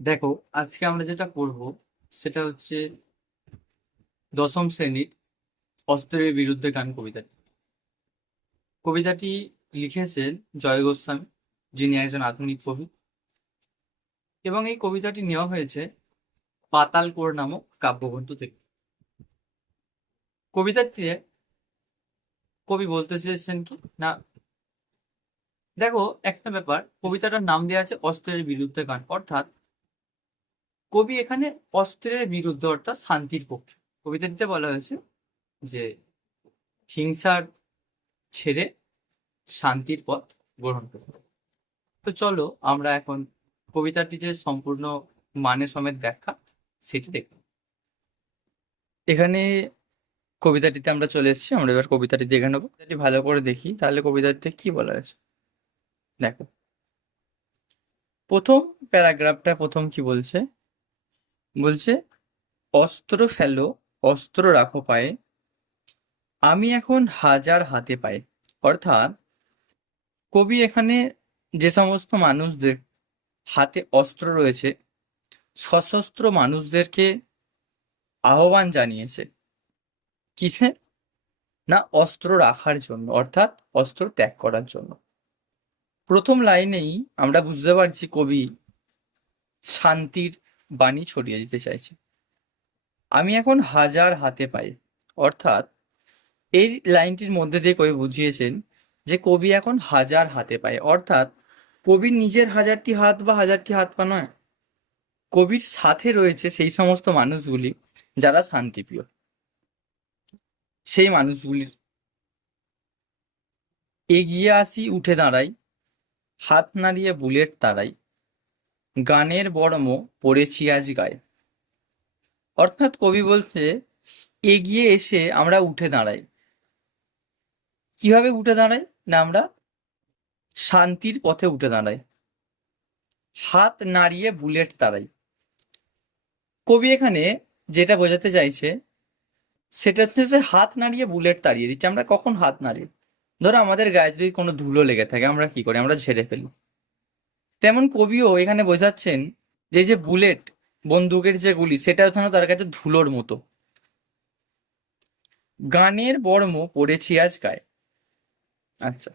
দেখো, আজকে আমরা যেটা করব সেটা হচ্ছে দশম শ্রেণীর অস্ত্রের বিরুদ্ধে গান কবিতাটি। কবিতাটি লিখেছেন জয় গোস্বামী, যিনি একজন আধুনিক কবি, এবং এই কবিতাটি নেওয়া হয়েছে পাতালপুর নামক কাব্যগ্রন্থ থেকে। কবিতাটিতে কবি বলতে চেয়েছেন কি না, দেখো একটা ব্যাপার, কবিতাটার নাম দেওয়া আছে অস্ত্রের বিরুদ্ধে গান, অর্থাৎ কবি এখানে অস্ত্রের বিরুদ্ধে অর্থাৎ শান্তির পক্ষে। কবিতাটিতে বলা হয়েছে যে হিংসার ছেড়ে শান্তির পথ গ্রহণ করতে। তো চলো আমরা এখন কবিতাটি যে সম্পূর্ণ মানে সমেত ব্যাখ্যা সেটি দেখব। এখানে কবিতাটিতে আমরা চলে এসেছি, আমরা এবার কবিতাটি দেখে নেবো। কবিতাটি ভালো করে দেখি তাহলে কবিতাটিতে কি বলা আছে। দেখো, প্রথম প্যারাগ্রাফটা প্রথম কি বলছে, বলছে অস্ত্র ফেলো, অস্ত্র রাখো পায়ে, আমি এখন হাজার হাতে পায়ে। অর্থাৎ কবি এখানে যে সমস্ত মানুষদের হাতে অস্ত্র রয়েছে, সশস্ত্র মানুষদেরকে আহ্বান জানিয়েছে কিসে, না অস্ত্র রাখার জন্য, অর্থাৎ অস্ত্র ত্যাগ করার জন্য। প্রথম লাইনেই আমরা বুঝতে পারছি কবি শান্তির বাণী ছড়িয়ে দিতে চাইছে। আমি এখন হাজার হাতে পাই, অর্থাৎ এই লাইনটির মধ্যে দিয়ে কবি বুঝিয়েছেন যে কবি এখন হাজার হাতে পায়, অর্থাৎ কবির নিজের হাজারটি হাত বা হাজারটি হাত পা নয়, কবির সাথে রয়েছে সেই সমস্ত মানুষগুলি যারা শান্তিপ্রিয়। সেই মানুষগুলির এগিয়ে আসি, উঠে দাঁড়াই, হাত নাড়িয়ে বুলেট তাড়াই, গানের বর্ম পড়েছি আজ গায়ে। অর্থাৎ কবি বলছে এগিয়ে এসে আমরা উঠে দাঁড়াই। কিভাবে উঠে দাঁড়াই, না আমরা শান্তির পথে উঠে দাঁড়াই, হাত নাড়িয়ে বুলেট তাড়াই। কবি এখানে যেটা বোঝাতে চাইছে সেটা হচ্ছে যে হাত নাড়িয়ে বুলেট তাড়িয়ে দিচ্ছে। আমরা কখন হাত নাড়ি, ধরো আমাদের গায়ে যদি কোনো ধুলো লেগে থাকে আমরা কি করি, আমরা ঝেড়ে ফেলি। তেমন কবিও এখানে বোঝাচ্ছেন যে এই যে বুলেট, বন্দুকের যে গুলি, সেটা যেন তার কাছে ধুলোর মতো। গানের বর্ম পড়েছি আজ গায়ে। আচ্ছা,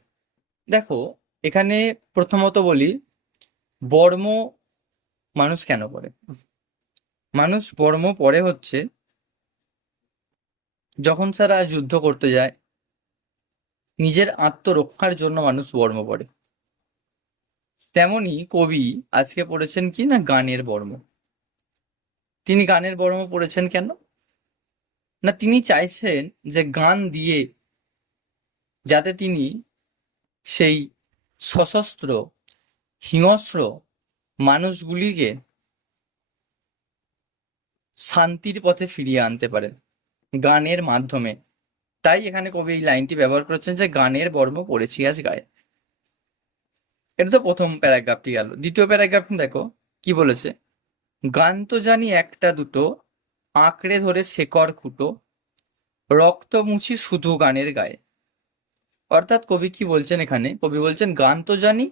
দেখো এখানে প্রথমত বলি, বর্ম মানুষ কেন পড়ে? মানুষ বর্ম পড়ে হচ্ছে যখন তারা যুদ্ধ করতে যায়, নিজের আত্মরক্ষার জন্য মানুষ বর্ম পড়ে। তেমনি কবি আজকে পড়েছেন কি না গানের বর্ম। তিনি গানের বর্ম পড়েছেন কেন, না তিনি চাইছেন যে গান দিয়ে যাতে তিনি সেই সশস্ত্র হিংস্র মানুষগুলিকে শান্তির পথে ফিরিয়ে আনতে পারেন গানের মাধ্যমে। তাই এখানে কবি এই লাইনটি ব্যবহার করেছেন যে গানের বর্ম পড়েছি আজ গায়ে। এটা তো প্রথম প্যারাগ্রাফটি গেল। দ্বিতীয় প্যারাগ্রাফ দেখো কি বলেছে, গান তো জানি একটা দুটো, আঁকড়ে ধরে শেকড় খুঁটো, রক্ত মুছি শুধু গানের গায়ে। অর্থাৎ কবি কি বলছেন, এখানে কবি বলছেন গান তো জানি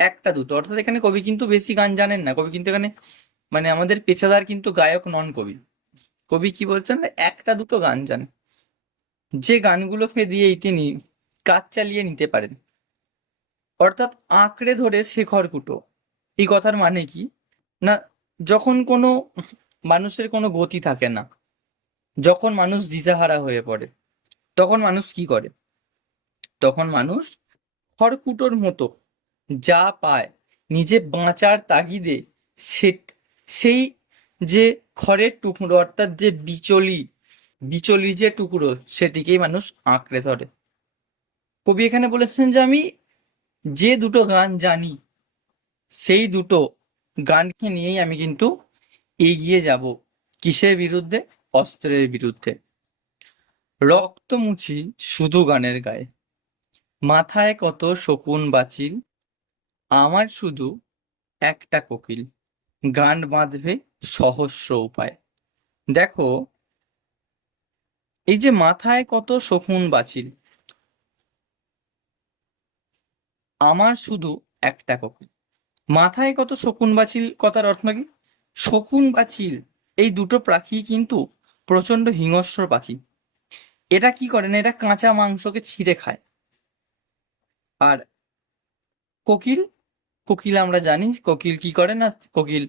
একটা দুটো, অর্থাৎ এখানে কবি কিন্তু বেশি গান জানেন না। কবি কিন্তু এখানে মানে আমাদের পেশাদার কিন্তু গায়ক নন কবি। কবি কি বলছেন, একটা দুটো গান জানেন, যে গানগুলোকে দিয়েই তিনি কাজ চালিয়ে নিতে পারেন। অর্থাৎ আঁকড়ে ধরে শেখর কুটো, এই কথার মানে কি, না যখন কোনো মানুষের কোনো গতি থাকে না, যখন মানুষ দিশাহারা হয়ে পড়ে, তখন মানুষ কি করে, তখন মানুষ খড়কুটোর মতো যা পায় নিজে বাঁচার তাগিদে সে সেই যে খড়ের টুকরো, অর্থাৎ যে বিচলি যে টুকরো, সেটিকেই মানুষ আঁকড়ে ধরে। কবি এখানে বলেছেন যে আমি যে দুটো গান জানি, সেই দুটো গানকে নিয়েই আমি কিন্তু এগিয়ে যাব। কিসের বিরুদ্ধে, অস্ত্রের বিরুদ্ধে। রক্ত মুছি শুধু গানের গায়ে, মাথায় কত শকুন বাচিল, আমার শুধু একটা কোকিল, গান বাঁধবে সহস্র উপায়। দেখো, এই যে মাথায় কত শকুন বাচিল, আমার শুধু একটা কোকিল, মাথায় কত শকুন বাচিল কথার অর্থ কি, শকুন বা চিল এই দুটো পাখি কিন্তু প্রচন্ড হিংস্র পাখি। এটা কি করে না, এটা কাঁচা মাংসকে ছিঁড়ে খায়। আর কোকিল, কোকিল আমরা জানি কোকিল কি করে না, কোকিল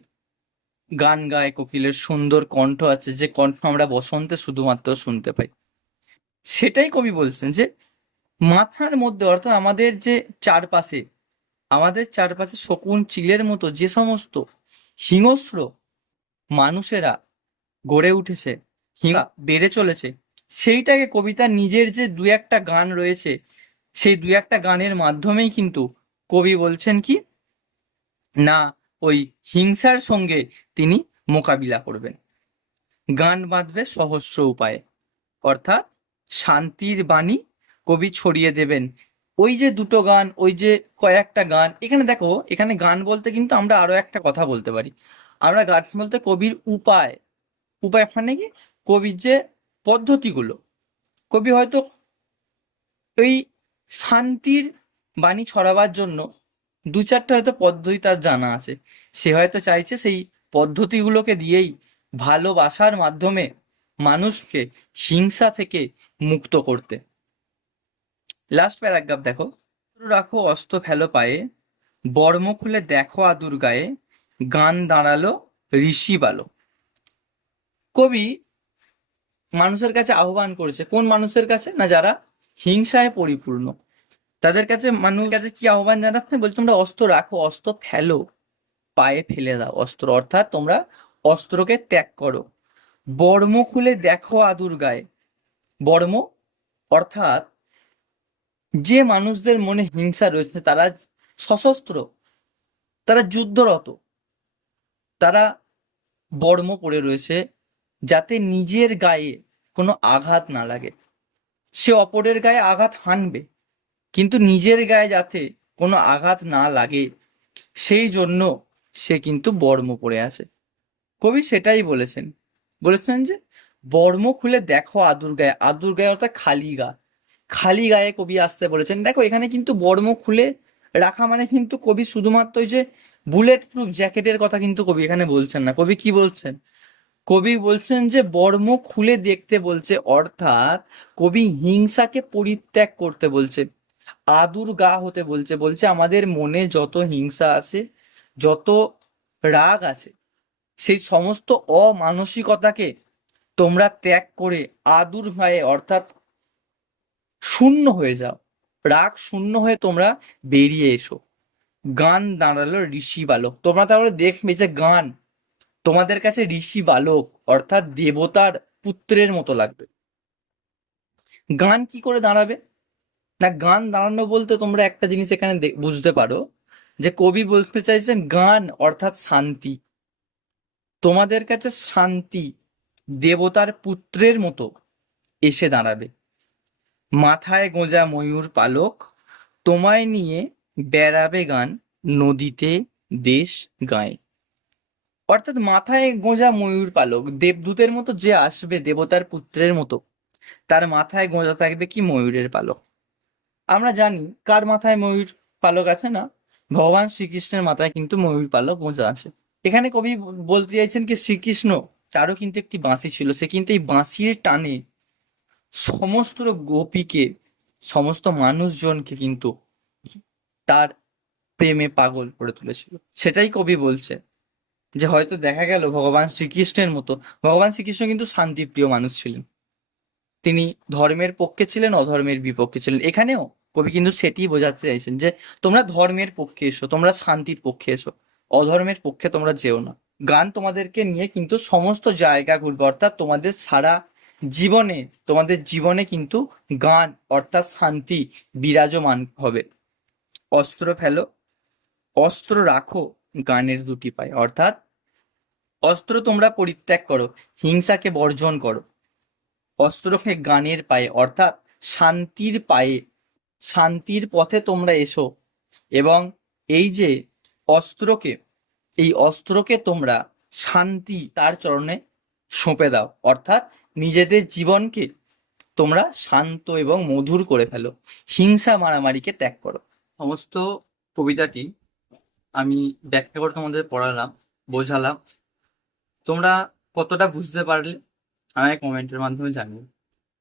গান গায়, কোকিলের সুন্দর কণ্ঠ আছে, যে কণ্ঠ আমরা বসন্তে শুধুমাত্র শুনতে পাই। সেটাই কবি বলছেন যে মাথার মধ্যে অর্থাৎ আমাদের চারপাশে শকুন চিলের মতো যে সমস্ত হিংস্র মানুষেরা গড়ে উঠেছে, হিংসা বেড়ে চলেছে, সেইটাকে কবিতা নিজের যে দু একটা গান রয়েছে সেই দু একটা গানের মাধ্যমেই কিন্তু কবি বলছেন কি না, ওই হিংসার সঙ্গে তিনি মোকাবিলা করবেন। গান বাঁধবে সহস্র উপায়ে, অর্থাৎ শান্তির বাণী কবি ছড়িয়ে দেবেন। ওই যে দুটো গান, ওই যে কয়েকটা গান, এখানে দেখো, এখানে গান বলতে কিন্তু আমরা আরো একটা কথা বলতে পারি। আমরা গান বলতে কবির উপায়, উপায় মানে কি, কবির যে পদ্ধতিগুলো, কবি হয়তো ওই শান্তির বাণী ছড়াবার জন্য দু চারটা হয়তো পদ্ধতি তার জানা আছে, সে হয়তো চাইছে সেই পদ্ধতিগুলোকে দিয়েই ভালোবাসার মাধ্যমে মানুষকে হিংসা থেকে মুক্ত করতে। লাস্ট প্যারাগ্রাফ দেখো, রাখো অস্ত ফেলো পায়ে, বর্ম খুলে দেখো আদুর গায়ে, গান দাঁড়ালো ঋষি বালো। কবি মানুষের কাছে আহ্বান করেছে, কোন মানুষের কাছে না, যারা হিংসায় পরিপূর্ণ তাদের কাছে। মানুষ কাছে কি আহ্বান জানাচ্ছে, বলছে তোমরা অস্ত্র রাখো, অস্ত্র ফেলো, পায়ে ফেলে দাও অস্ত্র, অর্থাৎ তোমরা অস্ত্রকে ত্যাগ করো। বর্ম খুলে দেখো আদুর গায়ে, বর্ম অর্থাৎ যে মানুষদের মনে হিংসা রয়েছে, তারা সশস্ত্র, তারা যুদ্ধরত, তারা বর্ম পরে রয়েছে, যাতে নিজের গায়ে কোনো আঘাত না লাগে। সে অপরের গায়ে আঘাত হানবে, কিন্তু নিজের গায়ে যাতে কোনো আঘাত না লাগে সেই জন্য সে কিন্তু বর্ম পরে আছে। কবি সেটাই বলেছেন, বলেছেন যে বর্ম খুলে দেখো আদুর গায়ে, আদুর গায়ে অর্থাৎ খালি গা, খালি গায়ে কবি আসতে বলেছেন। দেখো এখানে কিন্তু বর্ম খুলে রাখা মানে কিন্তু কবি শুধুমাত্র ওই যে বুলেট প্রুফ জ্যাকেটের কথা কিন্তু কবি এখানে বলছেন না। কবি কি বলছেন, কবি বলছেন যে বর্ম খুলে দেখতে বলছে, অর্থাৎ কবি হিংসাকে পরিত্যাগ করতে বলছে, আদুর গা হতে বলছে। বলছে আমাদের মনে যত হিংসা আছে, যত রাগ আছে, সেই সমস্ত অমানসিকতাকে তোমরা ত্যাগ করে আদুর গায়ে অর্থাৎ শূন্য হয়ে যাও, রাগ শূন্য হয়ে তোমরা বেরিয়ে এসো। গান দাঁড়ালো ঋষি বালক, তোমরা তাহলে দেখবে যে গান তোমাদের কাছে ঋষি বালক অর্থাৎ দেবতার পুত্রের মতো লাগবে। গান কি করে দাঁড়াবে না, গান দাঁড়ানো বলতে তোমরা একটা জিনিস এখানে বুঝতে পারো, যে কবি বলতে চাইছেন গান অর্থাৎ শান্তি, তোমাদের কাছে শান্তি দেবতার পুত্রের মতো এসে দাঁড়াবে। মাথায় গোঁজা ময়ূর পালক, তোমায় নিয়ে বেড়াবে গান নদীতে দেশ গায়ে। অর্থাৎ মাথায় গোঁজা ময়ূর পালক, দেবদূতের মতো যে আসবে দেবতার পুত্রের মতো, তার মাথায় গোঁজা থাকবে কি ময়ূরের পালক। আমরা জানি কার মাথায় ময়ূর পালক আছে না, ভগবান শ্রীকৃষ্ণের মাথায় কিন্তু ময়ূর পালক গোঁজা আছে। এখানে কবি বলতে চাইছেন কি শ্রীকৃষ্ণ, তারও কিন্তু একটি বাঁশি ছিল, সে কিন্তু এই বাঁশির টানে সমস্ত গোপীকে, সমস্ত মানুষজনকে কিন্তু তার প্রেমে পাগল করে তুলেছিল। সেটাই কবি বলছে, যে হয়তো দেখা গেল ভগবান শ্রীকৃষ্ণের মতো, ভগবান শ্রীকৃষ্ণ কিন্তু শান্তিপ্রিয় মানুষ ছিলেন, তিনি ধর্মের পক্ষে ছিলেন, অধর্মের বিপক্ষে ছিলেন। এখানেও কবি কিন্তু সেটি বোঝাতে চাইছেন যে তোমরা ধর্মের পক্ষে এসো, তোমরা শান্তির পক্ষে এসো, অধর্মের পক্ষে তোমরা যেও না। গান তোমাদেরকে নিয়ে কিন্তু সমস্ত জায়গা ঘুরবে, অর্থাৎ তোমাদের সারা জীবনে, তোমাদের জীবনে কিন্তু গান অর্থাৎ শান্তি বিরাজমান হবে। অস্ত্র ফেলো, অস্ত্র রাখো গানের দুটি পায়ে, অর্থাৎ অস্ত্র তোমরা পরিত্যাগ করো, হিংসাকে বর্জন করো, অস্ত্রকে গানের পায়ে অর্থাৎ শান্তির পায়ে, শান্তির পথে তোমরা এসো। এবং এই যে অস্ত্রকে, এই অস্ত্রকে তোমরা শান্তি তার চরণে সঁপে দাও, অর্থাৎ নিজেদের জীবনকে তোমরা শান্ত এবং মধুর করে ফেলো, হিংসা মারামারিকে ত্যাগ করো। সমস্ত কবিতাটি আমি ব্যাখ্যা করে তোমাদের পড়ালাম, বোঝালাম। তোমরা কতটা বুঝতে পারলে আমায় কমেন্টের মাধ্যমে জানিও।